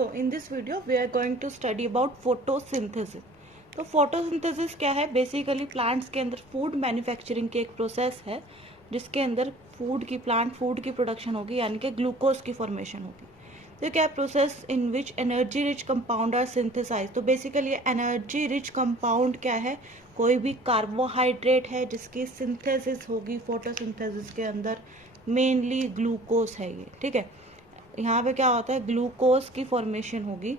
So in this video we are going to study about photosynthesis. तो photosynthesis क्या है? Basically plants के अंदर फूड मैन्युफैक्चरिंग की एक प्रोसेस है जिसके अंदर प्लांट फूड की प्रोडक्शन होगी, यानी कि ग्लूकोज की फॉर्मेशन होगी. तो क्या process in which energy rich compound are synthesize. तो बेसिकली एनर्जी रिच कंपाउंड क्या है? कोई भी कार्बोहाइड्रेट है जिसकी सिंथेसिस होगी फोटोसिंथेसिस के अंदर. मेनली ग्लूकोज है ये, ठीक है. यहाँ पे क्या होता है, ग्लूकोज की फॉर्मेशन होगी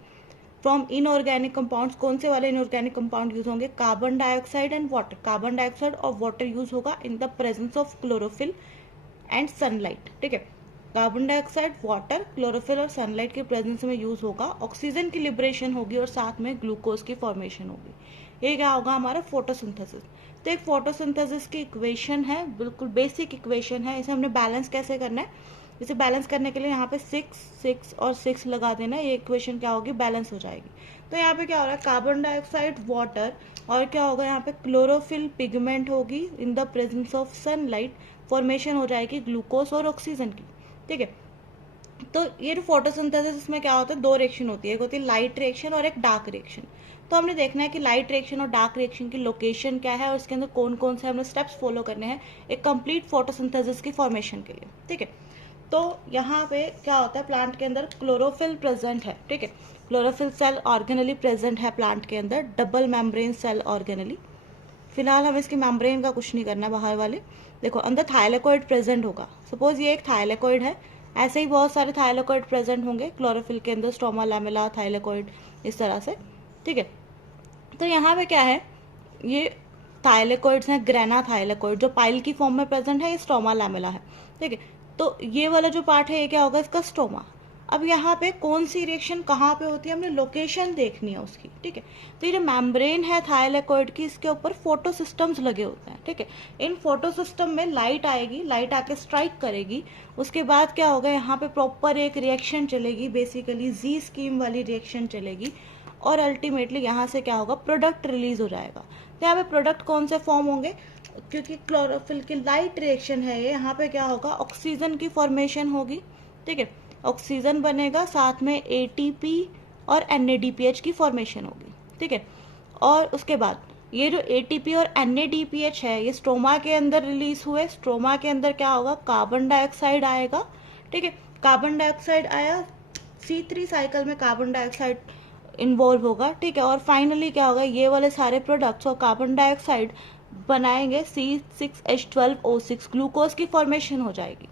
फ्रॉम इनऑर्गेनिक कंपाउंड्स. कौन से वाले इनऑर्गेनिक कंपाउंड यूज होंगे? Carbon dioxide and water. Carbon dioxide और वाटर यूज होगा in the presence of chlorophyll and sunlight, ठीक है. कार्बन डाइऑक्साइड, वाटर, क्लोरोफिल और सनलाइट के प्रेजेंस में यूज होगा. ऑक्सीजन की लिबरेशन होगी और साथ में ग्लूकोज की फॉर्मेशन होगी. ये क्या होगा? हमारा फोटोसिंथेसिस. तो एक फोटोसिंथेसिस की इक्वेशन है, बिल्कुल बेसिक इक्वेशन है. इसे हमने बैलेंस कैसे करना है? इसे बैलेंस करने के लिए यहाँ पे 6 6 और 6 लगा देना. ये इक्वेशन क्या होगी? बैलेंस हो जाएगी. तो यहाँ पे क्या हो रहा है? कार्बन डाइऑक्साइड, वाटर और क्या होगा यहाँ पे? क्लोरोफिल पिगमेंट होगी. In the presence of sunlight formation हो जाएगी ग्लूकोज और ऑक्सीजन की, ठीक है. तो ये जो फोटोसिंथेसिस में क्या होता है? दो रिएक्शन होती है, एक होती है लाइट रिएक्शन और एक डार्क रिएक्शन. तो हमने देखना है कि लाइट रिएक्शन और डार्क रिएक्शन की लोकेशन क्या है और उसके अंदर कौन कौन से हमने स्टेप्स फॉलो करने हैं एक कंप्लीट फोटोसिंथेसिस की फॉर्मेशन के लिए, ठीक है. तो यहाँ पे क्या होता है? प्लांट के अंदर क्लोरोफिल प्रेजेंट है, ठीक है. क्लोरोफिल सेल ऑर्गेनली प्रेजेंट है प्लांट के अंदर, डबल मेम्ब्रेन सेल ऑर्गेनली. फिलहाल हमें इसकी मेम्ब्रेन का कुछ नहीं करना है बाहर वाले. देखो अंदर थाइलेकोइड प्रेजेंट होगा. सपोज ये एक थाइलेकोइड है, ऐसे ही बहुत सारे थाइलेकोइड प्रेजेंट होंगे क्लोरोफिल के अंदर, स्ट्रोमा, लैमेला, थाइलेकोइड, इस तरह से, ठीक है. तो यहाँ पे क्या है? ये थाइलेकोइड्स हैं, ग्रेना थाइलेकोइड जो पाइल की फॉर्म में प्रेजेंट है. ये स्ट्रोमा लैमेला है, ठीक है. तो ये वाला जो पार्ट है ये क्या होगा? इसका स्टोमा. अब यहाँ पे कौन सी रिएक्शन कहाँ पे होती है हमने लोकेशन देखनी है उसकी, ठीक है. तो ये जो मेम्ब्रेन है थाइलेकोइड की, इसके ऊपर फोटो सिस्टम्स लगे होते हैं, ठीक है. इन फोटो सिस्टम में लाइट आएगी, लाइट आके स्ट्राइक करेगी. उसके बाद क्या होगा? यहाँ पे प्रॉपर एक रिएक्शन चलेगी, बेसिकली जी स्कीम वाली रिएक्शन चलेगी और अल्टीमेटली यहाँ से क्या होगा? प्रोडक्ट रिलीज हो जाएगा. तो यहाँ पे प्रोडक्ट कौन से फॉर्म होंगे? क्योंकि क्लोरोफिल की लाइट रिएक्शन है ये, यहाँ पे क्या होगा? ऑक्सीजन की फॉर्मेशन होगी, ठीक है. ऑक्सीजन बनेगा, साथ में एटीपी और एनएडीपीएच की फॉर्मेशन होगी, ठीक है. और उसके बाद ये जो एटीपी और एनएडीपीएच है ये स्ट्रोमा के अंदर रिलीज हुए. स्ट्रोमा के अंदर क्या होगा? कार्बन डाइऑक्साइड आएगा, ठीक है. कार्बन डाइऑक्साइड आया, C3 साइकिल में कार्बन डाइऑक्साइड इन्वॉल्व होगा, ठीक है. और फाइनली क्या होगा? ये वाले सारे प्रोडक्ट्स और कार्बन डाइऑक्साइड बनाएंगे C6H12O6, ग्लूकोज की फॉर्मेशन हो जाएगी.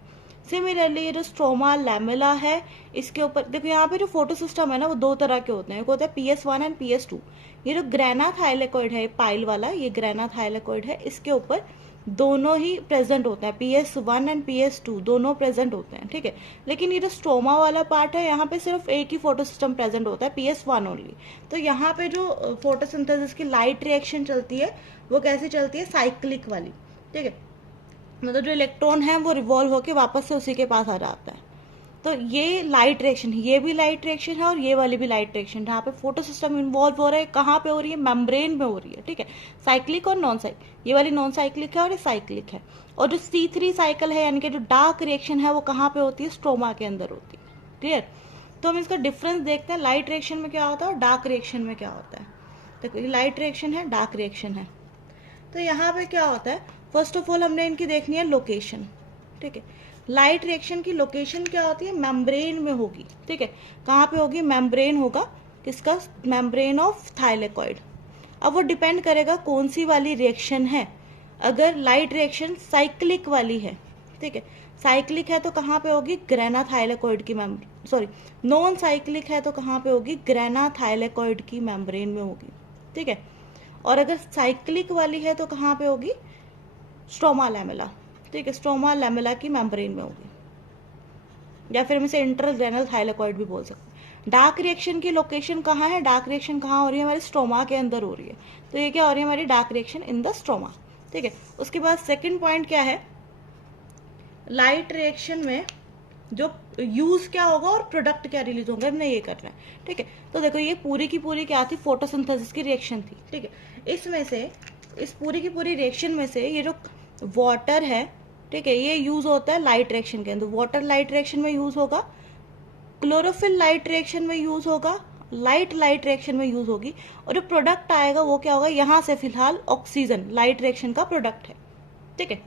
सिमिलरली ये जो स्ट्रोमा लैमेला है, इसके ऊपर देखो यहाँ पे जो फोटो सिस्टम है ना वो दो तरह के होते हैं. एक होता है PS1 एंड PS2. ये जो ग्रेना थाइलेकोइड है, पाइल वाला, ये ग्रेना थाइलेकोइड है, इसके ऊपर दोनों ही प्रेजेंट होते हैं. PS1 एंड PS2 दोनों प्रेजेंट होते हैं, ठीक है. लेकिन ये जो स्ट्रोमा वाला पार्ट है यहाँ पे सिर्फ एक ही फोटो सिस्टम प्रेजेंट होता है, PS1 ओनली. तो यहाँ पे जो फोटोसिंथेसिस की लाइट रिएक्शन चलती है वो कैसे चलती है? साइक्लिक वाली, ठीक है. मतलब जो इलेक्ट्रॉन है वो रिवॉल्व होकर वापस से उसी के पास आ जाता है. तो ये लाइट रिएक्शन, ये भी लाइट रिएक्शन है और ये वाली भी लाइट रिएक्शन है. यहाँ पे फोटो सिस्टम इन्वॉल्व हो रहा है. कहाँ पे हो रही है? मेम्ब्रेन में हो रही है, ठीक है. साइक्लिक और नॉन साइक्लिक, ये वाली नॉन साइक्लिक है और ये साइक्लिक है. और जो C3 साइकिल है यानी कि जो डार्क रिएक्शन है वो कहाँ पे होती है? स्ट्रोमा के अंदर होती है, क्लियर. तो हम इसका डिफरेंस देखते हैं, लाइट रिएक्शन में क्या होता है और डार्क रिएक्शन में क्या होता है. देखो ये लाइट रिएक्शन है, डार्क रिएक्शन है. तो यहाँ पे क्या होता है? फर्स्ट ऑफ ऑल हमने इनकी देखनी है लोकेशन, ठीक है. लाइट रिएक्शन की लोकेशन क्या होती है? मेम्ब्रेन में होगी, ठीक है. कहाँ पे होगी? मेम्ब्रेन होगा. किसका? Membrane of thylakoid. अब वो डिपेंड करेगा कौन सी वाली रिएक्शन है. अगर लाइट रिएक्शन साइक्लिक वाली है, ठीक है, साइक्लिक है तो कहाँ पे होगी? ग्रेना थाइलेकोइड की नॉन साइक्लिक है तो कहाँ पे होगी? ग्रेना थाइलेकोइड की मेम्ब्रेन में होगी, ठीक है. और अगर साइक्लिक वाली है तो कहाँ पे होगी? स्ट्रोमा लैमेला, ठीक है. स्ट्रोमा लैमेला की मेम्ब्रेन में होगी, या फिर हम इसे इंटरग्रेनल थाइलेकोइड भी बोल सकते हैं. डार्क रिएक्शन की लोकेशन कहाँ है? डार्क रिएक्शन कहाँ हो रही है? हमारी स्ट्रोमा के अंदर हो रही है. तो ये क्या हो रही है? हमारी dark reaction in the stroma, ठीक है. उसके बाद सेकेंड पॉइंट क्या है? लाइट रिएक्शन में जो यूज क्या होगा और प्रोडक्ट क्या रिलीज होंगे, हमने ये करना है, ठीक है. तो देखो ये पूरी की पूरी क्या थी? फोटोसिंथेसिस की रिएक्शन थी, ठीक है. इसमें से, इस पूरी की पूरी रिएक्शन में से ये जो वाटर है, ठीक है, ये यूज होता है लाइट रिएक्शन के अंदर. वाटर लाइट रिएक्शन में यूज होगा क्लोरोफिल लाइट रिएक्शन में यूज होगा, लाइट रिएक्शन में यूज होगी, और जो प्रोडक्ट आएगा वो क्या होगा, यहाँ से फिलहाल ऑक्सीजन लाइट रिएक्शन का प्रोडक्ट है, ठीक है।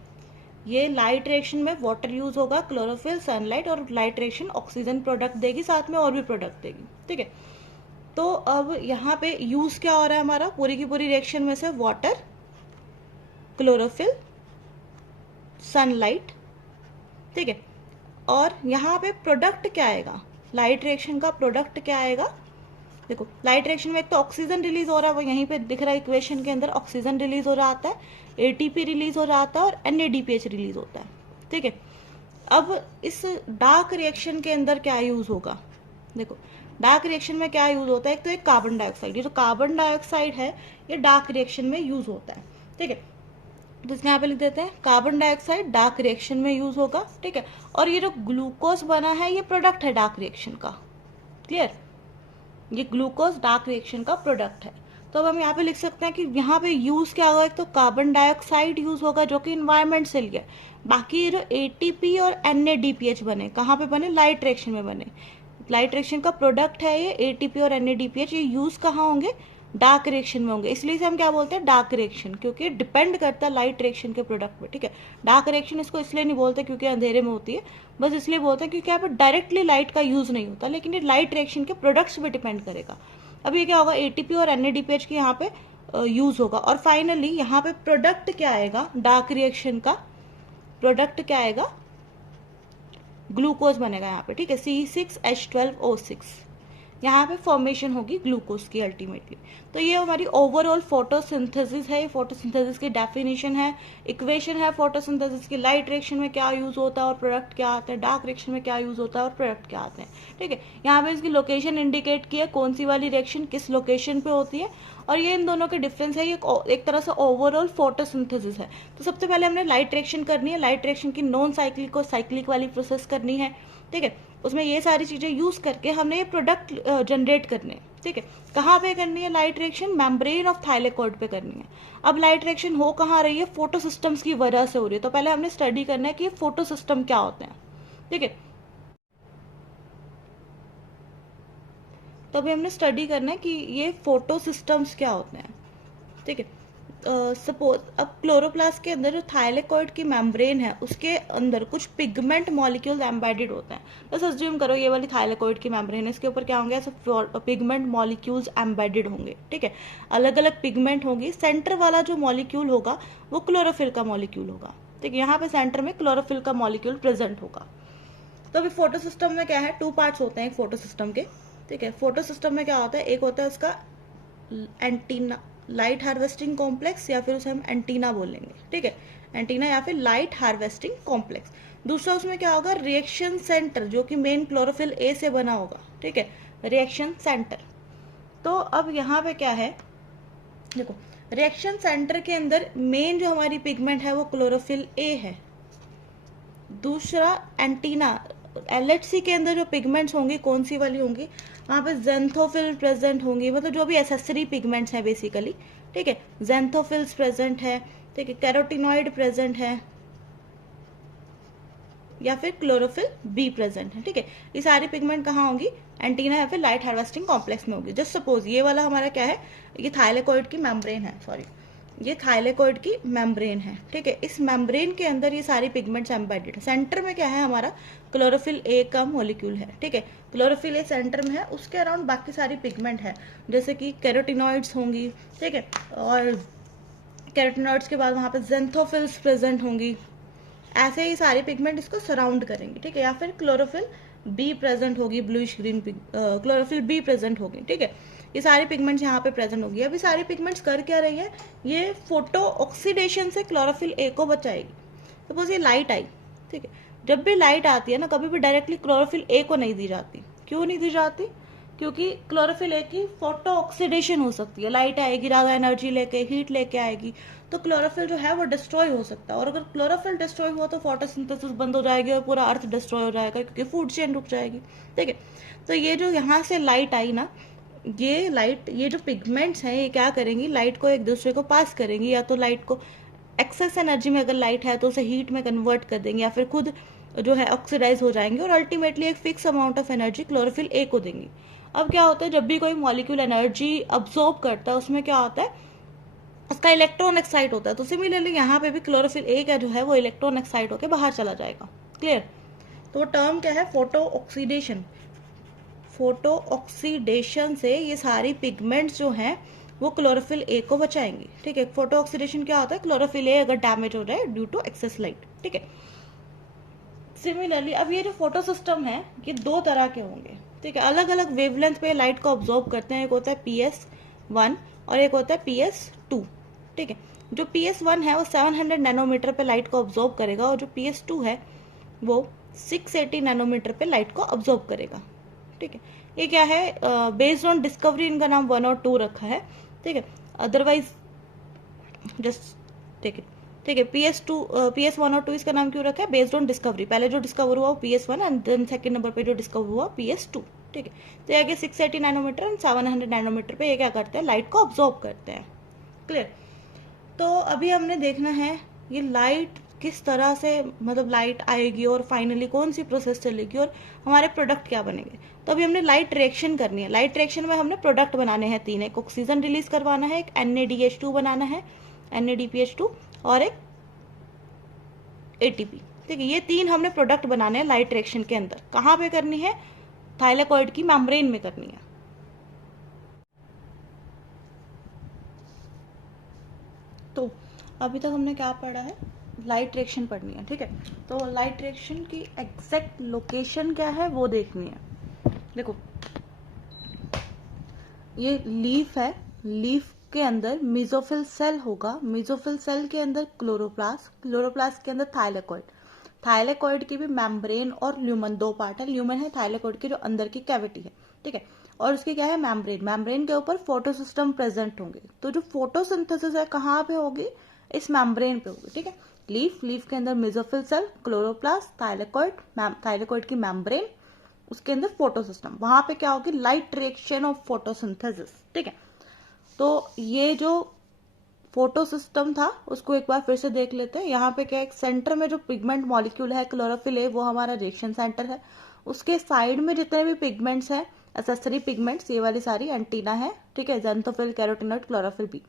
ये लाइट रिएक्शन में वाटर यूज होगा, क्लोरोफिल, सनलाइट, और लाइट रिएक्शन ऑक्सीजन प्रोडक्ट देगी, साथ में और भी प्रोडक्ट देगी, ठीक है। तो अब यहाँ पे यूज क्या हो रहा है हमारा, पूरी की पूरी रिएक्शन में से वाटर, क्लोरोफिल, सनलाइट, ठीक है। और यहाँ पे प्रोडक्ट क्या आएगा, लाइट रिएक्शन का प्रोडक्ट क्या आएगा, देखो लाइट रिएक्शन में एक तो ऑक्सीजन रिलीज हो रहा है, वो यहीं पे दिख रहा है इक्वेशन के अंदर, ऑक्सीजन रिलीज हो रहा आता है, एटीपी रिलीज हो रहा आता है, और NADPH रिलीज होता है, ठीक है। अब इस डार्क रिएक्शन के अंदर क्या यूज होगा, देखो डार्क रिएक्शन में क्या यूज होता है, एक तो एक कार्बन डाइऑक्साइड, ये जो कार्बन डाइऑक्साइड है ये डार्क रिएक्शन में यूज होता है, ठीक है। तो इसके यहाँ पे लिख देते हैं कार्बन डाइऑक्साइड डार्क रिएक्शन में यूज होगा, ठीक है। और ये जो ग्लूकोज बना है ये प्रोडक्ट है डार्क रिएक्शन का, क्लियर, ये ग्लूकोज डार्क रिएक्शन का प्रोडक्ट है। तो अब हम यहाँ पे लिख सकते हैं कि यहाँ पे यूज क्या होगा, एक तो कार्बन डाइऑक्साइड यूज होगा जो कि इन्वायरमेंट से लिया, बाकी ये जो ATP और NADPH बने कहाँ पे बने, लाइट रिएक्शन में बने, लाइट रिएक्शन का प्रोडक्ट है ये ATP और NADPH, ये यूज कहाँ होंगे, डार्क रिएक्शन में होंगे, इसलिए इसे हम क्या बोलते हैं, डार्क रिएक्शन, क्योंकि डिपेंड करता है लाइट रिएक्शन के प्रोडक्ट पे, ठीक है। डार्क रिएक्शन इसको इसलिए नहीं बोलते क्योंकि अंधेरे में होती है, बस इसलिए बोलते हैं क्योंकि यहाँ पे डायरेक्टली लाइट का यूज नहीं होता, लेकिन ये लाइट रिएक्शन के प्रोडक्ट्स पे डिपेंड करेगा। अब ये क्या होगा, ATP और NADPH के यहाँ पे यूज होगा। और फाइनली यहाँ पे प्रोडक्ट क्या आएगा, डार्क रिएक्शन का प्रोडक्ट क्या आएगा, ग्लूकोज बनेगा यहाँ पे, ठीक है, C6H12O6, यहाँ पे फॉर्मेशन होगी ग्लूकोज की अल्टीमेटली। तो ये हमारी ओवरऑल फोटोसिंथेसिस है, फोटोसिंथेसिस की डेफिनेशन है, इक्वेशन है फोटोसिंथेसिस की, लाइट रिएक्शन में क्या यूज होता है और प्रोडक्ट क्या आते हैं, डार्क रिएक्शन में क्या यूज होता है और प्रोडक्ट क्या आते हैं, ठीक है। यहाँ पे इसकी लोकेशन इंडिकेट की है, कौन सी वाली रिएक्शन किस लोकेशन पे होती है, और ये इन दोनों के डिफरेंस है, ये एक तरह से ओवरऑल फोटोसिंथेसिस है। तो सबसे पहले हमने लाइट रिएक्शन करनी है, लाइट रिएक्शन की नॉन साइक्लिक और साइक्लिक वाली प्रोसेस करनी है, ठीक है। उसमें ये सारी चीजें यूज करके हमने ये प्रोडक्ट जनरेट करने हैं, ठीक है। कहाँ पे करनी है light reaction, membrane of thylakoid पे करनी है। अब लाइट रिएक्शन हो कहाँ रही है, फोटो सिस्टम्स की वजह से हो रही है। तो पहले हमने स्टडी करना है कि फोटो सिस्टम क्या होते हैं, ठीक है। तो अभी हमने स्टडी करना है कि ये फोटो सिस्टम्स क्या होते हैं, ठीक है। सपोज अब क्लोरोप्लास्ट के अंदर जो थाइलेकोइड की मेम्ब्रेन है उसके अंदर कुछ पिगमेंट मॉलिक्यूल्स एम्बेडेड होते हैं। बस अज्यूम करो ये वाली थाइलेकोइड की मेम्ब्रेन है, इसके ऊपर क्या होंगे, ऐसे पिगमेंट मॉलिक्यूल्स एम्बेडेड होंगे, ठीक है, अलग अलग पिगमेंट होंगी। सेंटर वाला जो मॉलिक्यूल होगा वो क्लोरोफिल का मॉलिक्यूल होगा, ठीक है, यहाँ पे सेंटर में क्लोरोफिल का मॉलिक्यूल प्रेजेंट होगा। तो अभी फोटो सिस्टम में क्या है, 2 पार्ट्स होते हैं एक फोटो सिस्टम के, ठीक है। फोटो सिस्टम में क्या होता है, एक होता है उसका एंटीना, लाइट हार्वेस्टिंग कॉम्प्लेक्स, या फिर उसे हम एंटीना बोलेंगे, ठीक है, एंटीना या फिर लाइट हार्वेस्टिंग कॉम्प्लेक्स। दूसरा उसमें क्या होगा, रिएक्शन सेंटर, जो कि मेन क्लोरोफिल A से बना होगा, ठीक है, रिएक्शन सेंटर। तो अब यहाँ पे क्या है, देखो रिएक्शन सेंटर के अंदर मेन जो हमारी पिगमेंट है वो क्लोरोफिल A है। दूसरा एंटीना, LHC के अंदर जो पिगमेंट्स होंगी कौन सी वाली होंगी, वहाँ पे ज़ेंथोफिल प्रेजेंट होंगी, मतलब जो भी एसेसरी पिगमेंट्स हैं बेसिकली, ठीक है, ज़ेंथोफिल्स प्रेजेंट है, ठीक है, कैरोटिनॉइड प्रेजेंट है, या फिर क्लोरोफिल B प्रेजेंट है, ठीक है। ये सारी पिगमेंट कहाँ होंगी, एंटीना या फिर लाइट हार्वेस्टिंग कॉम्प्लेक्स में होगी। जस्ट सपोज ये वाला हमारा क्या है, ये थाइलेकोइड की मेम्ब्रेन है, सॉरी ये थाइलेकोइड की मेम्ब्रेन है, ठीक है। इस मेम्ब्रेन के अंदर ये सारी पिगमेंट्स एम्बेडेड है। सेंटर में क्या है हमारा, क्लोरोफिल A का मॉलिक्यूल है, ठीक है, क्लोरोफिल A सेंटर में है, उसके अराउंड बाकी सारी पिगमेंट है, जैसे कि कैरोटिनॉइड्स होंगी, ठीक है, और कैरोटिनॉइड्स के बाद वहाँ पे ज़ेंथोफिल्स प्रेजेंट होंगी, ऐसे ही सारे पिगमेंट इसको सराउंड करेंगे, ठीक है। या फिर क्लोरोफिल B प्रेजेंट होगी, bluish green chlorophyll B present होगी, ठीक है। ये सारे पिगमेंट्स यहाँ पे प्रेजेंट होगी। अभी सारी पिगमेंट्स कर क्या रही है, ये फोटो ऑक्सीडेशन से क्लोरोफिल A को बचाएगी। सपोज ये लाइट आई, ठीक है, जब भी लाइट आती है ना, कभी भी डायरेक्टली क्लोरोफिल A को नहीं दी जाती। क्यों नहीं दी जाती, क्योंकि क्लोरोफिल A की फोटो ऑक्सीडेशन हो सकती है, लाइट आएगी, ज़्यादा एनर्जी लेके, हीट लेके आएगी, तो क्लोरोफिल जो है वो डिस्ट्रॉय हो सकता है। और अगर क्लोरोफिल डिस्ट्रॉय हुआ तो फोटोसिंथेसिस बंद हो जाएगी और पूरा अर्थ डिस्ट्रॉय हो जाएगा, क्योंकि फूड चेन रुक जाएगी, ठीक है। तो ये जो यहाँ से लाइट आई ना, ये लाइट, ये जो पिगमेंट्स हैं ये क्या करेंगी, लाइट को एक दूसरे को पास करेंगी, या तो लाइट को एक्सेस एनर्जी में अगर लाइट है तो उसे हीट में कन्वर्ट कर देंगे, या फिर खुद जो है ऑक्सीडाइज हो जाएंगे और अल्टीमेटली एक fix amount of energy chlorophyll a को देंगी। अब क्या होता है, जब भी कोई मॉलिक्यूल एनर्जी अब्सॉर्ब करता है उसमें क्या होता है, उसका इलेक्ट्रॉन एक्साइट होता है। तो सिमिलरली यहाँ पे भी क्लोरोफिल ए का जो है वो इलेक्ट्रॉन एक्साइट होकर बाहर चला जाएगा। क्लियर? तो वो टर्म क्या है, फोटो ऑक्सीडेशन। फोटो ऑक्सीडेशन से ये सारी पिगमेंट्स जो हैं वो क्लोरोफिल ए को बचाएंगे। ठीक है, फोटो ऑक्सीडेशन क्या होता है, क्लोरोफिल ए अगर डैमेज हो जाए ड्यू टू एक्सेस लाइट। ठीक है, सिमिलरली अब ये जो फोटो सिस्टम है ये दो तरह के होंगे। ठीक है, अलग अलग वेवलेंथ पे लाइट को ऑब्जॉर्व करते हैं। एक होता है PS1 और एक होता है PS2। ठीक है, जो PS1 है वो 700 नैनोमीटर पे लाइट को ऑब्जॉर्व करेगा और जो PS2 है वो 680 नैनोमीटर पे लाइट को ऑब्जॉर्व करेगा। ठीक है, ये क्या है, बेस्ड ऑन डिस्कवरी इनका नाम 1 और 2 रखा है। ठीक है, अदरवाइज जस्ट टेक इट। ठीक है, PS1 और 2 इसका नाम क्यों रखा है, बेस्ड ऑन डिस्कवरी। पहले जो डिस्कवर हुआ वो PS1 and then second number पे जो डिस्कवर हुआ PS2। ठीक है, तो ये 680 नैनोमीटर एंड 700 नैनोमीटर पे ये क्या करते हैं, लाइट को ऑब्जॉर्व करते हैं। क्लियर? तो अभी हमने देखना है ये लाइट किस तरह से, मतलब लाइट आएगी और फाइनली कौन सी प्रोसेस चलेगी और हमारे प्रोडक्ट क्या बनेंगे। तो अभी हमने लाइट रिएक्शन करनी है। लाइट रिएक्शन में हमने प्रोडक्ट बनाने हैं 3, एक ऑक्सीजन रिलीज करवाना है, एक NADH2 बनाना है, NADPH2 और एक ATP। ठीक है, ये 3 हमने प्रोडक्ट बनाने हैं लाइट रिएक्शन के अंदर। कहाँ पे करनी है, थाइलेकॉइड की मेम्ब्रेन में करनी है। तो अभी तक हमने क्या पढ़ा है, लाइट रिएक्शन पढ़नी है। ठीक है, तो लाइट रिएक्शन की एग्जैक्ट लोकेशन क्या है वो देखनी है। देखो ये लीफ है, लीफ के अंदर मेसोफिल सेल होगा, मेसोफिल सेल के अंदर क्लोरोप्लास्ट, क्लोरोप्लास्ट के अंदर थाइलेकॉइड। थाइलेकॉइड की भी मेम्ब्रेन और ल्यूमन, दो पार्ट है। ल्यूमन है थाइलेकॉइड की जो अंदर की कैविटी है। ठीक है, और उसकी क्या है, मेम्ब्रेन। मेम्ब्रेन के ऊपर फोटोसिस्टम प्रेजेंट होंगे। तो जो फोटोसिंथेसिस है कहाँ पे होगी, इस मेम्ब्रेन पे होगी। ठीक है, लीफ के अंदर mesophyll cell, chloroplast, thylakoid, thylakoid की मेम्ब्रेन, उसके अंदर फोटोसिस्टम। वहां पे क्या होगी, लाइट रिएक्शन ऑफ फोटोसिंथेसिस। ठीक है, तो ये जो फोटोसिस्टम था उसको एक बार फिर से देख लेते हैं। यहाँ पे क्या, एक सेंटर में जो पिगमेंट मॉलिक्यूल है क्लोरोफिल ए, वो हमारा रिएक्शन सेंटर है। उसके साइड में जितने भी पिगमेंट्स हैं, एसेसरी पिगमेंट्स, ये वाली सारी एंटीना है। ठीक है, ज़ैंथोफिल, कैरोटिनॉइड, क्लोरोफिल बी।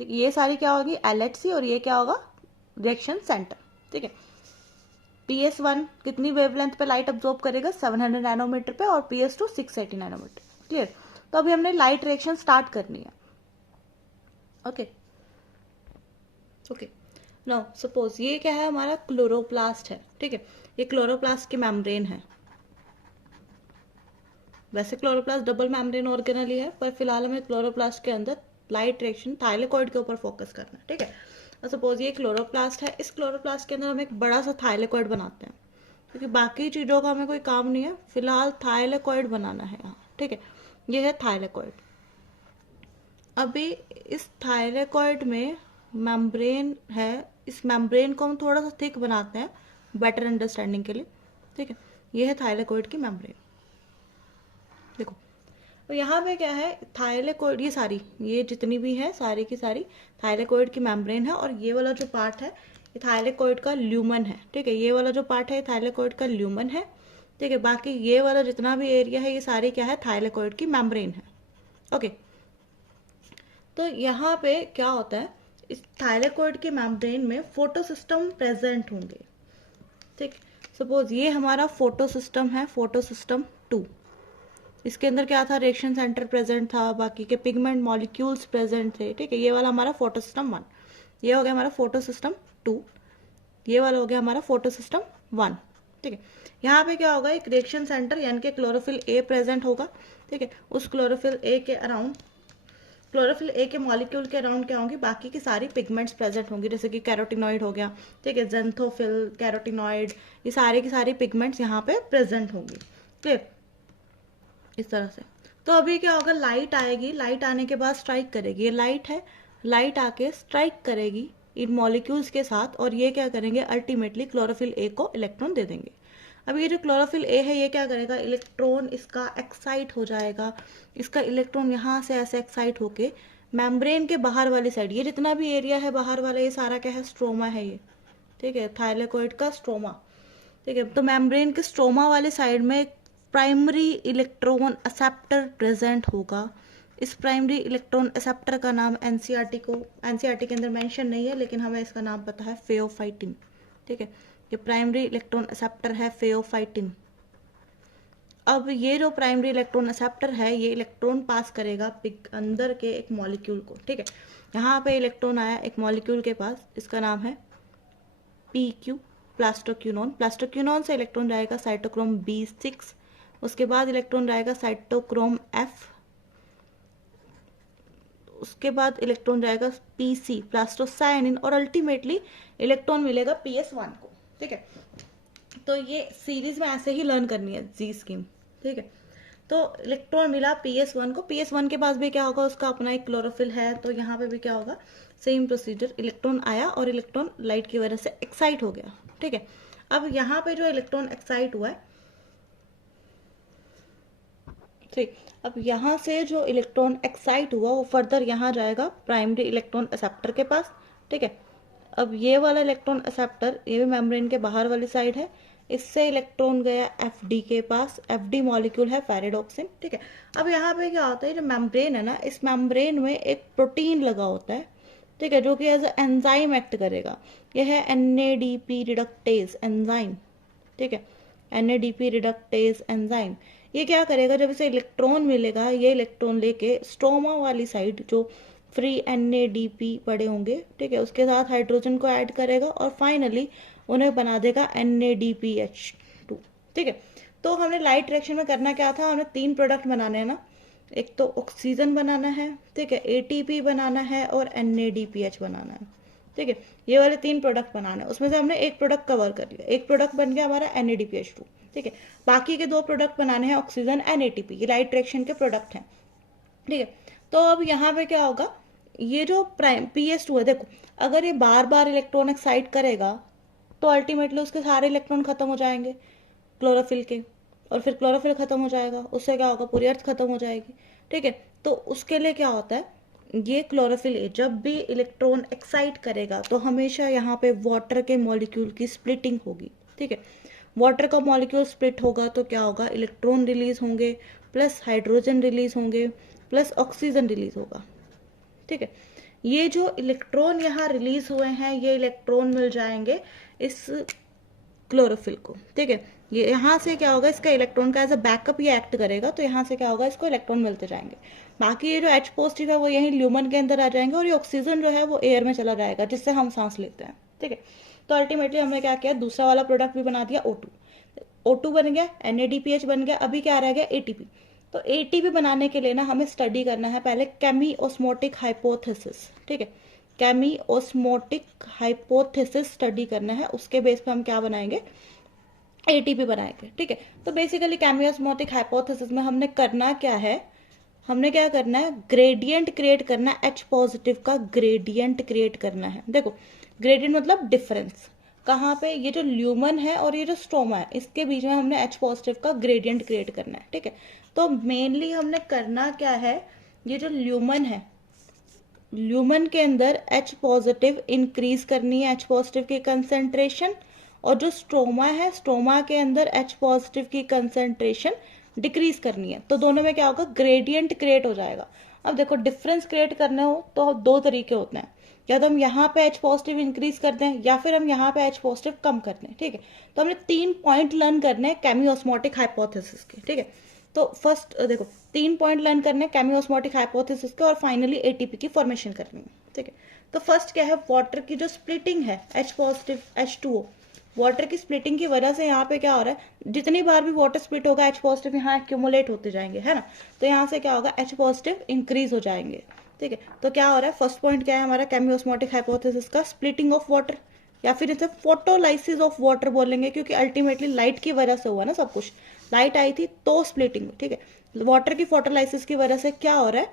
ठीक है, ये सारी क्या होगी, LHC, और ये क्या होगा, रिएक्शन सेंटर। ठीक है, PS1 कितनी वेवलेंथ पे लाइट अब्जॉर्ब करेगा, 700 नैनोमीटर पे, और PS2 680 नैनोमीटर। क्लियर? तो अभी हमने लाइट रिएक्शन स्टार्ट करनी है। ओके ओके, नाउ सपोज ये क्या है, हमारा क्लोरोप्लास्ट है। ठीक है, ये क्लोरोप्लास्ट की मेम्ब्रेन है। वैसे क्लोरोप्लास्ट डबल मेम्ब्रेन ऑर्गेनल ही है, पर फिलहाल हमें क्लोरोप्लास्ट के अंदर लाइट रिएक्शन थाइलेकॉइड के ऊपर फोकस करना है। ठीक है, और सपोज ये क्लोरोप्लास्ट है, इस क्लोरोप्लास्ट के अंदर हम एक बड़ा सा थाइलेकॉइड बनाते हैं, क्योंकि बाकी चीज़ों का हमें कोई काम नहीं है, फिलहाल थाइलेकॉइड बनाना है यहाँ। ठीक है, ये है थाइलेकॉइड। अभी इस थाइलेकॉइड में मेम्ब्रेन है, इस मेम्ब्रेन को हम थोड़ा सा थिक बनाते हैं बेटर अंडरस्टैंडिंग के लिए। ठीक है, ये है थाइलेकॉइड की मेम्ब्रेन। देखो, तो यहाँ पे क्या है, थाइलेकॉइड, ये सारी, ये जितनी भी है सारी की सारी थाइलेकॉइड की मेम्ब्रेन है, और ये वाला जो पार्ट है ये थाइलेकॉइड का ल्यूमन है। ठीक है, ये वाला जो पार्ट है थाइलेकॉइड का ल्यूमन है। ठीक है, बाकी ये वाला जितना भी एरिया है ये सारी क्या है, थाइलेकॉइड की मेम्ब्रेन है। ओके, तो यहाँ पे क्या होता है, इस थाइलेकॉइड के मेम्ब्रेन में फोटोसिस्टम प्रेजेंट होंगे। ठीक, सपोज ये हमारा फोटोसिस्टम है, फोटोसिस्टम 2। इसके अंदर क्या था, रिएक्शन सेंटर प्रेजेंट था, बाकी के पिगमेंट मॉलिक्यूल्स प्रेजेंट थे। ठीक है, ये वाला हमारा फोटोसिस्टम 1, ये हो गया हमारा फोटोसिस्टम 2, ये वाला हो गया हमारा फोटोसिस्टम 1। ठीक है, यहाँ पे क्या होगा, एक रिएक्शन सेंटर यानी कि क्लोरोफिल ए प्रेजेंट होगा। ठीक है, उस क्लोरोफिल ए के अराउंड, क्लोरोफिल ए के मॉलिक्यूल के अराउंड क्या होंगी, बाकी की सारी पिगमेंट्स प्रेजेंट होंगी, जैसे कि कैरोटिनॉइड हो गया। ठीक है, ज़ैंथोफिल, कैरोटिनॉइड, ये सारे की सारी पिगमेंट्स यहाँ पे प्रेजेंट होंगी। क्लियर? इस तरह से। तो अभी क्या होगा, लाइट आएगी, लाइट आने के बाद स्ट्राइक करेगी, ये लाइट है, लाइट आके स्ट्राइक करेगी इन मॉलिक्यूल्स के साथ, और ये क्या करेंगे, अल्टीमेटली क्लोरोफिल ए को इलेक्ट्रॉन दे देंगे। अब ये जो क्लोरोफिल ए है ये क्या करेगा, इलेक्ट्रॉन इसका एक्साइट हो जाएगा, इसका इलेक्ट्रॉन यहाँ से ऐसे एक्साइट होके मेम्ब्रेन के बाहर वाली साइड, ये जितना भी एरिया है बाहर वाला, ये सारा क्या है, स्ट्रोमा है ये। ठीक है, थाइलेकॉइड का स्ट्रोमा। ठीक है। तो मेम्ब्रेन के स्ट्रोमा वाले साइड में प्राइमरी इलेक्ट्रॉन एक्सेप्टर प्रेजेंट होगा। इस प्राइमरी इलेक्ट्रॉन एक्सेप्टर का नाम एनसीईआरटी के अंदर मेंशन नहीं है, लेकिन हमें इसका नाम पता है फेओफाइटिन। ठीक है, ये प्राइमरी इलेक्ट्रॉन एक्सेप्टर है फेओफाइटिन। अब ये जो प्राइमरी इलेक्ट्रॉन एक्सेप्टर है, ये इलेक्ट्रॉन पास करेगा अंदर के एक मॉलिक्यूल को। ठीक है, यहाँ पे इलेक्ट्रॉन आया एक मॉलिक्यूल के पास, इसका नाम है PQ, प्लास्टोक्यूनोन। प्लास्टोक्यूनोन से इलेक्ट्रॉन जाएगा साइटोक्रोम B6, उसके बाद इलेक्ट्रॉन जाएगा साइटोक्रोम F, उसके बाद इलेक्ट्रॉन जाएगा PC, प्लास्टोसायनिन, और अल्टीमेटली इलेक्ट्रॉन मिलेगा PS1 को। ठीक है, तो ये सीरीज में ऐसे ही लर्न करनी है जी स्कीम। ठीक है, तो इलेक्ट्रॉन मिला PS1 को, PS1 के पास भी क्या होगा, उसका अपना एक क्लोरोफिल है, तो यहाँ पे भी क्या होगा, सेम प्रोसीजर, इलेक्ट्रॉन आया और इलेक्ट्रॉन लाइट की वजह से एक्साइट हो गया। ठीक है, अब यहाँ पे जो इलेक्ट्रॉन एक्साइट हुआ है, ठीक, अब यहाँ से जो इलेक्ट्रॉन एक्साइट हुआ वो फर्दर यहाँ जाएगा प्राइमरी इलेक्ट्रॉन एक्सेप्टर के पास। ठीक है, अब ये वाला इलेक्ट्रॉन एक्सेप्टर, ये भी मेम्ब्रेन के बाहर वाली साइड है, इससे इलेक्ट्रॉन गया FD के पास, FD मॉलिक्यूल है फेरिडोक्सिन। ठीक है, अब यहाँ पे क्या होता है, जो मेम्ब्रेन है ना, इस मेम्ब्रेन में एक प्रोटीन लगा होता है। ठीक है, जो कि एज एंजाइम एक्ट करेगा, यह है NADP रिडक्टेज एंजाइम। ठीक है, NADP रिडक्टेज एंजाइम, ये क्या करेगा, जब इसे इलेक्ट्रॉन मिलेगा, ये इलेक्ट्रॉन लेके स्ट्रोमा वाली साइड जो फ्री NADP पड़े होंगे, ठीक है, उसके साथ हाइड्रोजन को ऐड करेगा और फाइनली उन्हें बना देगा NADPH2। ठीक है, तो हमने लाइट रिएक्शन में करना क्या था, हमें 3 प्रोडक्ट बनाने हैं ना, एक तो ऑक्सीजन बनाना है, ठीक है, ATP बनाना है और NADPH बनाना है। ठीक है, ये वाले 3 प्रोडक्ट बनाने हैं, उसमें से हमने एक प्रोडक्ट कवर कर लिया, एक प्रोडक्ट बन गया हमारा NADPH2। ठीक है, बाकी के 2 प्रोडक्ट बनाने हैं ऑक्सीजन एंड ATP, ये लाइट रिएक्शन के प्रोडक्ट हैं। ठीक है, तो अब यहाँ पे क्या होगा, ये जो प्राइम PS2 है, देखो अगर ये बार बार इलेक्ट्रॉन एक्साइट करेगा तो अल्टीमेटली उसके सारे इलेक्ट्रॉन खत्म हो जाएंगे क्लोरोफिल के, और फिर क्लोरोफिल खत्म हो जाएगा, उससे क्या होगा, पूरी अर्थ खत्म हो जाएगी। ठीक है, तो उसके लिए क्या होता है, ये क्लोरोफिल जब भी इलेक्ट्रॉन एक्साइट करेगा तो हमेशा यहाँ पे वाटर के मॉलिक्यूल की स्प्लिटिंग होगी। ठीक है, वाटर का मॉलिक्यूल स्प्लिट होगा तो क्या होगा, इलेक्ट्रॉन रिलीज होंगे, प्लस हाइड्रोजन रिलीज होंगे, प्लस ऑक्सीजन रिलीज होगा। ठीक है, ये जो इलेक्ट्रॉन यहाँ रिलीज हुए हैं, ये इलेक्ट्रॉन मिल जाएंगे इस क्लोरोफिल को। ठीक है, ये यहाँ से क्या होगा, इसका इलेक्ट्रॉन का एज अ बैकअप ये एक्ट करेगा, तो यहाँ से क्या होगा, इसको इलेक्ट्रॉन मिलते जाएंगे। बाकी ये जो H पॉजिटिव है वो यही ल्यूमन के अंदर आ जाएंगे, और ये ऑक्सीजन जो है वो एयर में चला जाएगा, जिससे हम सांस लेते हैं। ठीक है, तो अल्टीमेटली हमने क्या किया, दूसरा वाला प्रोडक्ट भी बना दिया, O2 बन गया, NADPH बन गया, अभी क्या रह गया, ATP। तो ATP बनाने के लिए ना हमें स्टडी करना है पहले केमी-ऑस्मोटिक हाइपोथेसिस। ठीक है, केमी-ऑस्मोटिक हाइपोथेसिस स्टडी करना है, उसके बेस पे हम क्या बनाएंगे, ATP बनाएंगे। ठीक है, तो बेसिकली केमी-ऑस्मोटिक हाइपोथेसिस में हमने करना क्या है, हमने क्या करना है, ग्रेडियंट क्रिएट करना है, H पॉजिटिव का ग्रेडियंट क्रिएट करना है। देखो ग्रेडियंट मतलब डिफरेंस, कहाँ पे, ये जो ल्यूमन है और ये जो स्ट्रोमा है, इसके बीच में हमने H पॉजिटिव का ग्रेडियंट क्रिएट करना है। ठीक है, तो मेनली हमने करना क्या है, ये जो ल्यूमन है, ल्यूमन के अंदर H पॉजिटिव इंक्रीज करनी है, H पॉजिटिव की कंसेंट्रेशन, और जो स्ट्रोमा है, स्ट्रोमा के अंदर H पॉजिटिव की कंसेंट्रेशन डिक्रीज करनी है। तो दोनों में क्या होगा, ग्रेडियंट क्रिएट हो जाएगा। अब देखो डिफरेंस क्रिएट करने हो तो 2 तरीके होते हैं, या तो हम यहाँ पे H पॉजिटिव इंक्रीज कर दें, या फिर हम यहाँ पे H पॉजिटिव कम कर दें। ठीक है, तो हमने 3 पॉइंट लर्न करने हैं केमी-ऑस्मोटिक हाइपोथेसिस के। ठीक है, तो फर्स्ट देखो 3 पॉइंट लर्न करने हैं केमी-ऑस्मोटिक हाइपोथेसिस के, और फाइनली ATP की फॉर्मेशन करनी है। ठीक है, तो फर्स्ट क्या है, वाटर की जो स्प्लिटिंग है, H पॉजिटिव H2O, वाटर की स्प्लिटिंग की वजह से यहाँ पे क्या हो रहा है, जितनी बार भी वाटर स्प्लिट होगा H पॉजिटिव यहाँ एक्यूमुलेट होते जाएंगे, है ना, तो यहाँ से क्या होगा, H पॉजिटिव इंक्रीज हो जाएंगे। ठीक है, तो क्या हो रहा है, फर्स्ट पॉइंट क्या है हमारा केमी-ऑस्मोटिक हाइपोथेसिस का, स्प्लिटिंग ऑफ वाटर, या फिर इसे फोटोलाइसिस ऑफ वाटर बोलेंगे, क्योंकि अल्टीमेटली लाइट की वजह से हुआ ना सब कुछ, लाइट आई थी तो स्प्लिटिंग हुई। ठीक है, वाटर की फोटोलाइसिस की वजह से क्या हो रहा है,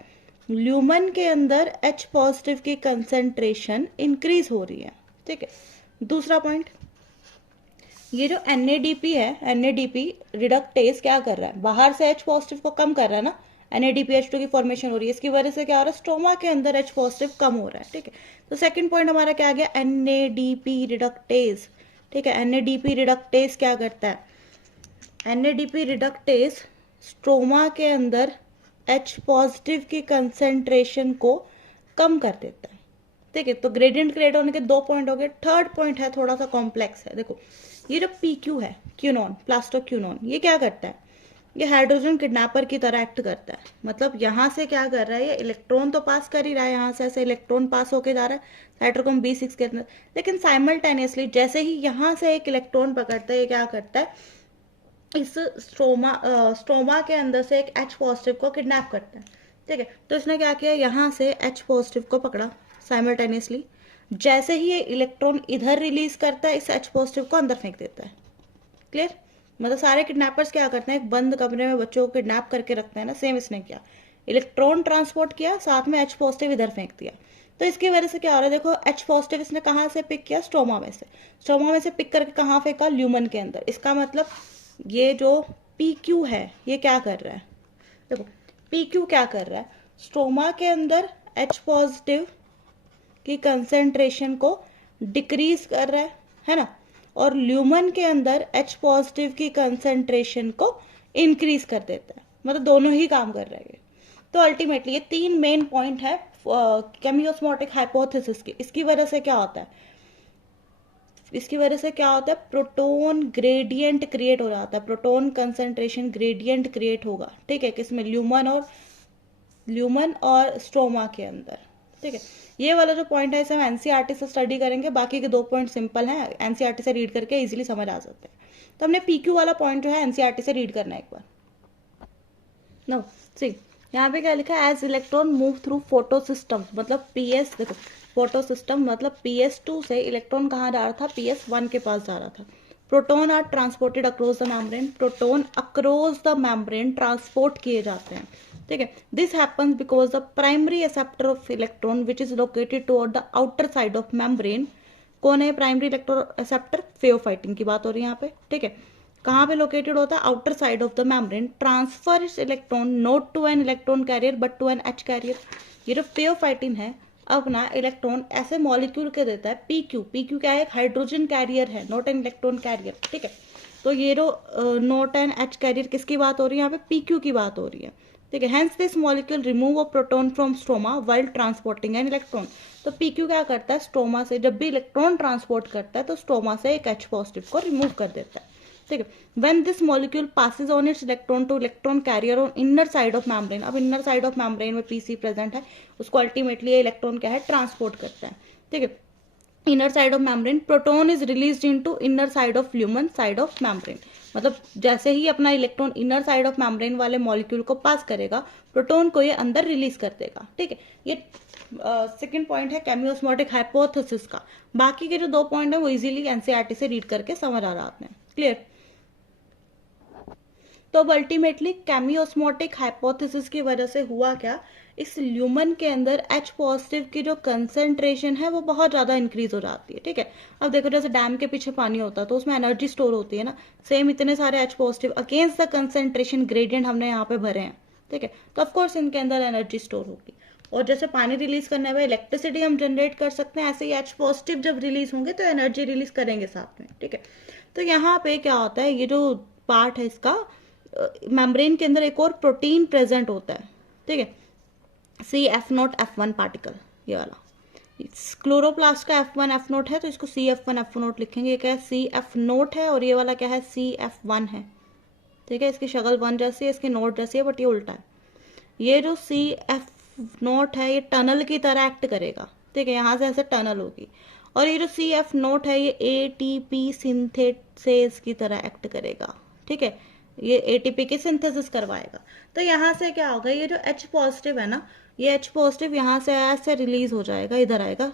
ल्यूमन के अंदर H पॉजिटिव की कंसेंट्रेशन इंक्रीज हो रही है। ठीक है, दूसरा पॉइंट, ये जो NADP है, NADP रिडक्टेज क्या कर रहा है, बाहर से H पॉजिटिव को कम कर रहा है ना, NADPH2 की फॉर्मेशन हो रही है, इसकी वजह से क्या हो रहा है, स्ट्रोमा के अंदर H पॉजिटिव कम हो रहा है। ठीक है, तो सेकंड पॉइंट हमारा क्या आ गया, NADP रिडक्टेज, ठीक है। NADP रिडक्टेज क्या करता है? NADP रिडक्टेज स्ट्रोमा के अंदर H पॉजिटिव की कंसेंट्रेशन को कम कर देता है। ठीक है, तो ग्रेडियंट क्रिएट होने के 2 पॉइंट हो गए। थर्ड पॉइंट है, थोड़ा सा कॉम्प्लेक्स है। देखो ये जो PQ है, क्यूनॉन, प्लास्टोक्यूनॉन, ये क्या करता है? ये हाइड्रोजन किडनैपर की तरह एक्ट करता है। मतलब यहाँ से क्या कर रहा है, ये इलेक्ट्रॉन तो पास कर ही रहा है, यहाँ से ऐसे इलेक्ट्रॉन पास होके जा रहा है साइटोक्रोम B6 के अंदर, लेकिन साइमल्टेनियसली जैसे ही यहाँ से एक इलेक्ट्रॉन पकड़ता है, ये क्या करता है, इस स्ट्रोमा के अंदर से एक H पॉजिटिव को किडनैप करता है। ठीक है, तो इसने क्या किया, यहाँ से H पॉजिटिव को पकड़ा साइमल्टेनियसली, जैसे ही ये इलेक्ट्रॉन इधर रिलीज करता है, इस H पॉजिटिव को अंदर फेंक देता है। क्लियर? मतलब सारे किडनैपर्स क्या करते हैं, एक बंद कमरे में बच्चों को किडनैप करके रखते हैं ना, सेम इसने किया, इलेक्ट्रॉन ट्रांसपोर्ट किया, साथ में H पॉजिटिव इधर फेंक दिया। तो इसकी वजह से क्या हो रहा है, देखो H पॉजिटिव इसने कहाँ से पिक किया, स्ट्रोमा में से, स्ट्रोमा में से पिक करके कहाँ फेंका, ल्यूमन के अंदर। इसका मतलब ये जो PQ है ये क्या कर रहा है, देखो PQ क्या कर रहा है, स्ट्रोमा के अंदर H पॉजिटिव की कंसेंट्रेशन को डिक्रीज कर रहा है ना, और ल्यूमन के अंदर H पॉजिटिव की कंसेंट्रेशन को इंक्रीज कर देता है। मतलब दोनों ही काम कर रहे हैं। तो अल्टीमेटली ये 3 मेन पॉइंट है केमियोस्मोटिक हाइपोथेसिस की। इसकी वजह से क्या होता है, इसकी वजह से क्या होता है, प्रोटोन ग्रेडियंट क्रिएट हो जाता है, प्रोटोन कंसेंट्रेशन ग्रेडियंट क्रिएट होगा। ठीक है, किसमें, ल्यूमन और स्ट्रोमा के अंदर। ठीक है, ये वाला जो पॉइंट है इसे हम एनसीईआरटी से स्टडी करेंगे, बाकी के 2 पॉइंट सिंपल हैं, एनसीईआरटी से रीड करके इजीली समझ आ सकते हैं। तो हमने PQ वाला पॉइंट जो है एनसीईआरटी से रीड करना है एक बार। नो सी, यहाँ पे क्या लिखा है, as electron move through photo system, मतलब PS, देखो फोटो सिस्टम मतलब PS2 से इलेक्ट्रॉन कहाँ जा रहा था, PS1 के पास जा रहा था। Proton are transported across the membrane, proton across the membrane transport किए जाते हैं। ठीक है, this happens because the primary acceptor of electron which is located toward the outer side of membrane. कौन है प्राइमरी इलेक्ट्रॉन एक्सेप्टर, फेओफाइटिन की बात हो रही है यहाँ पे। ठीक है, कहाँ पे लोकेटेड होता है, outer side of the membrane, transfers electron not to an electron carrier but to an H carrier. ये जो फेओफाइटिन है अपना इलेक्ट्रॉन ऐसे मॉलिक्यूल के देता है PQ क्या है, एक हाइड्रोजन कैरियर है, नॉट एन इलेक्ट्रॉन कैरियर। ठीक है, तो ये जो नॉट एन H कैरियर किसकी बात हो रही है, यहाँ पे PQ की बात हो रही है। ठीक है, hence this molecule remove a proton from stroma while transporting an electron. तो PQ क्या करता है, स्ट्रोमा से जब भी इलेक्ट्रॉन ट्रांसपोर्ट करता है तो स्ट्रोमा से एक H पॉजिटिव को रिमूव कर देता है। ठीक है, when this molecule passes on its electron to electron carrier on inner side of membrane, अब इनर साइड ऑफ मेम्ब्रेन में PC प्रेजेंट है, उसको अल्टीमेटली ये इलेक्ट्रॉन क्या है, ट्रांसपोर्ट करता है। ठीक है, inner side of membrane, proton is released into inner side of lumen side of membrane. मतलब जैसे ही अपना electron inner side of membrane वाले मॉलिक्यूल को पास करेगा, प्रोटॉन को ये अंदर रिलीज कर देगा। ठीक है, ये सेकंड पॉइंट है केमियोस्मोटिक हाइपोथेसिस का। बाकी के जो 2 पॉइंट है वो इजीली एनसीईआरटी से रीड करके समझ आ रहा है आपने। क्लियर? तो अब अल्टीमेटली केमियोस्मोटिक हाइपोथेसिस की वजह से हुआ क्या, इस ल्यूमन के अंदर H पॉजिटिव की जो कंसेंट्रेशन है वो बहुत ज़्यादा इंक्रीज हो जाती है। ठीक है, अब देखो जैसे डैम के पीछे पानी होता है तो उसमें एनर्जी स्टोर होती है ना, सेम इतने सारे H positive against the concentration gradient हमने यहाँ पे भरे हैं। ठीक है, तो ऑफकोर्स इनके अंदर एनर्जी स्टोर होगी, और जैसे पानी रिलीज करने में इलेक्ट्रिसिटी हम जनरेट कर सकते हैं, ऐसे ही H पॉजिटिव जब रिलीज होंगे तो एनर्जी रिलीज करेंगे साथ में। ठीक है, तो यहाँ पे क्या होता है, ये जो पार्ट है इसका, मेम्ब्रेन के अंदर एक और प्रोटीन प्रेजेंट होता है। ठीक है, CF0F1 पार्टिकल, ये वाला क्लोरोप्लास्ट का F1 F0 है, तो इसको CF1 F0 लिखेंगे। ये क्या है, CF0 है, और ये वाला क्या है, CF1 है। ठीक है, इसकी शक्ल 1 जैसी है, इसकी नोट जैसी है, बट ये उल्टा है। ये जो CF0 है ये टनल की तरह एक्ट करेगा। ठीक है, यहाँ से ऐसे टनल होगी, और ये जो CF0 है ये ATP सिंथेसेस की तरह एक्ट करेगा। ठीक है, ये ATP की सिंथेसिस करवाएगा। तो यहाँ से क्या होगा, ये जो H पॉजिटिव है ना, ये H पॉजिटिव यहाँ से ऐसे रिलीज हो जाएगा, इधर आएगा।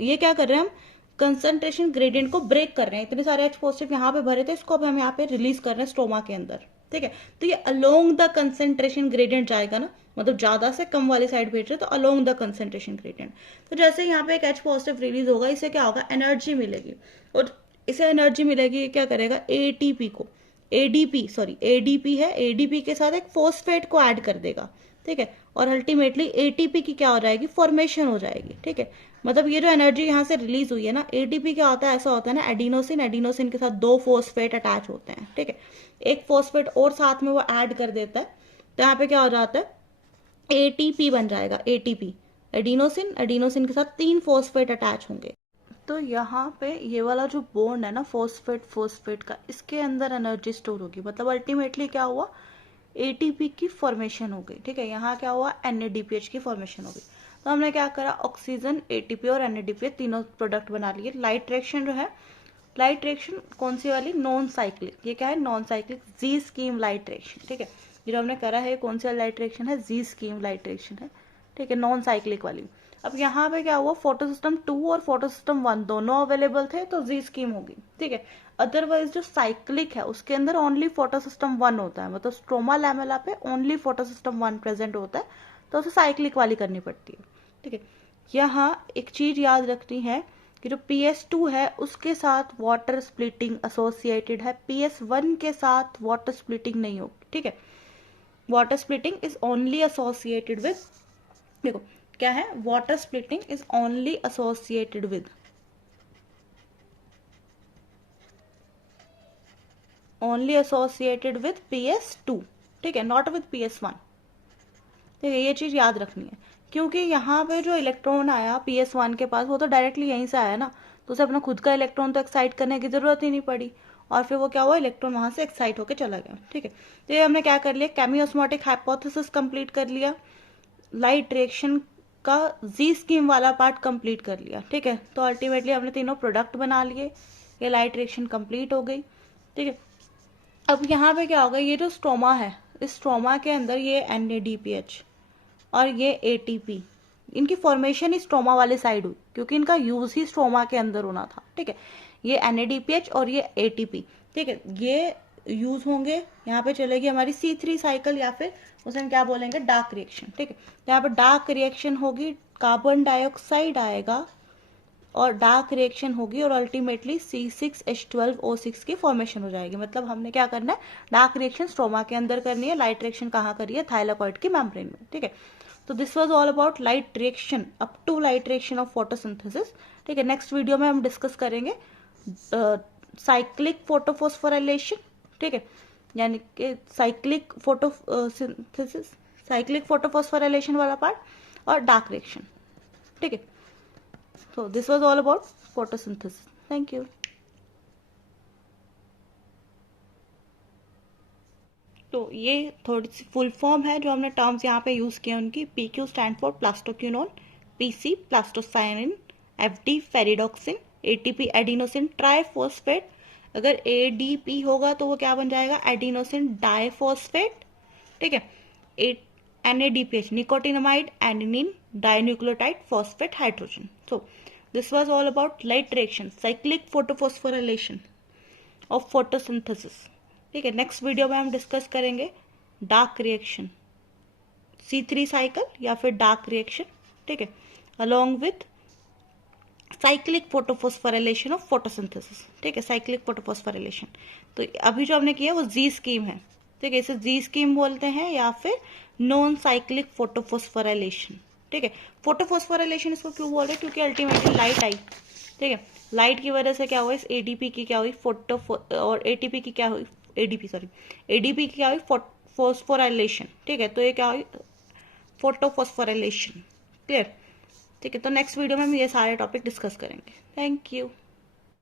ये क्या कर रहे हैं हम, कंसंट्रेशन ग्रेडियंट को ब्रेक कर रहे हैं। इतने सारे H पॉजिटिव यहाँ पे भरे थे, इसको अब हम यहाँ पे रिलीज कर रहे हैं स्ट्रोमा के अंदर। ठीक है, तो ये अलोंग द कंसंट्रेशन ग्रेडियंट जाएगा ना, मतलब ज्यादा से कम वाली साइड भेज रहे तो अलोंग द कंसंट्रेशन ग्रेडियंट। तो जैसे यहाँ पे एक H पॉजिटिव रिलीज होगा, इसे क्या होगा, एनर्जी मिलेगी, और इसे एनर्जी मिलेगी, क्या करेगा, ATP को ADP है, ADP के साथ एक फॉस्फेट को ऐड कर देगा। ठीक है, और अल्टीमेटली ATP की क्या हो जाएगी, फॉर्मेशन हो जाएगी। ठीक है, मतलब ये जो एनर्जी यहाँ से रिलीज हुई है ना, एटीपी क्या होता है, ऐसा होता है ना, एडिनोसिन, एडिनोसिन के साथ दो फॉस्फेट अटैच होते हैं, ठीक है, एक फॉस्फेट और साथ में वो ऐड कर देता है, तो यहाँ पे क्या हो जाता है, एटीपी बन जाएगा, एटीपी, एडिनोसिन, एडिनोसिन के साथ 3 फॉस्फेट अटैच होंगे। तो यहाँ पे ये वाला जो बॉन्ड है ना फॉस्फेट फॉस्फेट का, इसके अंदर एनर्जी स्टोर होगी, मतलब अल्टीमेटली क्या हुआ, एटीपी की फॉर्मेशन हो गई, ठीक है, यहाँ क्या हुआ, एनएडीपीएच की फॉर्मेशन हो गई। तो हमने क्या करा, ऑक्सीजन, एटीपी और एनएडीपी तीनों प्रोडक्ट बना लिए। लाइट रिएक्शन जो है, लाइट रिएक्शन कौन सी वाली, नॉन साइक्लिक, ये क्या है, नॉन साइक्लिक जी स्कीम लाइट रिएक्शन, ठीक है, ये जो हमने करा है कौन सा लाइट रिएक्शन है, जी स्कीम लाइट रिएक्शन है, ठीक है, नॉन साइक्लिक वाली। अब यहाँ पे क्या हुआ, फोटो सिस्टम 2 और फोटो सिस्टम 1 दोनों अवेलेबल थे तो जी स्कीम होगी, ठीक है। अदरवाइज जो साइक्लिक है उसके अंदर ओनली फोटो सिस्टम 1 होता है, मतलब स्ट्रोमा लैमेला पे ओनली फोटो सिस्टम 1 प्रेजेंट होता है, तो उसे साइक्लिक वाली करनी पड़ती है, ठीक है। यहाँ एक चीज याद रखनी है कि जो PS2 है उसके साथ वाटर स्प्लिटिंग एसोसिएटेड है, PS1 के साथ वाटर स्प्लिटिंग नहीं होगी, ठीक है। Water splitting is only associated with, देखो क्या है, water splitting is only associated with, only associated with PS2, ठीक है, नॉट विद PS1, ठीक है, ये चीज याद रखनी है, क्योंकि यहाँ पे जो इलेक्ट्रॉन आया PS1 के पास वो तो डायरेक्टली यहीं से आया ना, तो उसे अपना खुद का इलेक्ट्रॉन तो एक्साइट करने की जरूरत ही नहीं पड़ी, और फिर वो क्या हुआ, इलेक्ट्रॉन वहां से एक्साइट होकर चला गया, ठीक है। तो ये हमने क्या कर लिया, केमियोस्मोटिक हाइपोथेसिस कंप्लीट कर लिया, लाइट रिएक्शन का जी स्कीम वाला पार्ट कंप्लीट कर लिया, ठीक है। तो अल्टीमेटली हमने तीनों प्रोडक्ट बना लिए, ये लाइट रिएक्शन कंप्लीट हो गई, ठीक है। अब यहाँ पे क्या होगा, ये जो स्ट्रोमा है, इस स्ट्रोमा के अंदर ये NADPH और ये ATP, इनकी फॉर्मेशन ही स्ट्रोमा वाले साइड हुई, क्योंकि इनका यूज ही स्ट्रोमा के अंदर होना था, ठीक है। ये NADPH और ये ATP, ठीक है, ये यूज होंगे, यहाँ पे चलेगी हमारी C3 साइकिल, या फिर उसे हम क्या बोलेंगे, डार्क रिएक्शन, ठीक है। यहाँ पे डार्क रिएक्शन होगी, कार्बन डाइऑक्साइड आएगा और डार्क रिएक्शन होगी, और अल्टीमेटली C6H12O6 की फॉर्मेशन हो जाएगी। मतलब हमने क्या करना है, डार्क रिएक्शन स्ट्रोमा के अंदर करनी है, लाइट रिएक्शन कहाँ करी है, थाइलाकॉइड की मेम्ब्रेन में, ठीक है। तो this was all about light reaction up to light reaction of photosynthesis, ठीक है। नेक्स्ट वीडियो में हम डिस्कस करेंगे साइक्लिक फोटोफॉस्फोराइलेशन, ठीक है, यानी कि साइक्लिक फोटोसिंथेसिस, साइक्लिक फोटोफॉस्फोराइलेशन वाला पार्ट, और डार्क रिएक्शन, ठीक है। So this was all about photosynthesis. Thank you. तो ये थोड़ी सी फुल फॉर्म है जो हमने टर्म्स यहाँ पे यूज किए उनकी, PQ stand for plastoquinone, PC plastocyanin, FD ferredoxin, ATP adenosine triphosphate, अगर ADP होगा तो वो क्या बन जाएगा, एडिनोसिन डाइफॉस्फेट, ठीक है। NADPH nicotinamide adenine dinucleotide phosphate hydrogen. So this was all about light reaction, cyclic photophosphorylation of photosynthesis, ठीक है। नेक्स्ट वीडियो में हम डिस्कस करेंगे डार्क रिएक्शन, C3 साइकिल या फिर डार्क रिएक्शन, ठीक है, along with cyclic photophosphorylation of photosynthesis, ठीक है, साइक्लिक फोटोफॉस्फोराइलेशन। तो अभी जो हमने किया वो जी स्कीम है, ठीक है, इसे जी स्कीम बोलते हैं या फिर नॉन साइक्लिक फोटोफॉस्फोराइलेशन, ठीक है। फोटोफॉस्फोराइलेशन इसको क्यों बोल रहे हैं, क्योंकि अल्टीमेटली लाइट आई, ठीक है, लाइट की वजह से क्या हुआ, इस ADP की क्या हुई, और ATP की क्या हुई, ADP की क्या हुई, फॉस्फोराइलेशन, ठीक है। तो ये क्या हुई, फोटोफॉस्फोराइलेशन, क्लियर, ठीक है। तो नेक्स्ट वीडियो में हम ये सारे टॉपिक डिस्कस करेंगे। Thank you.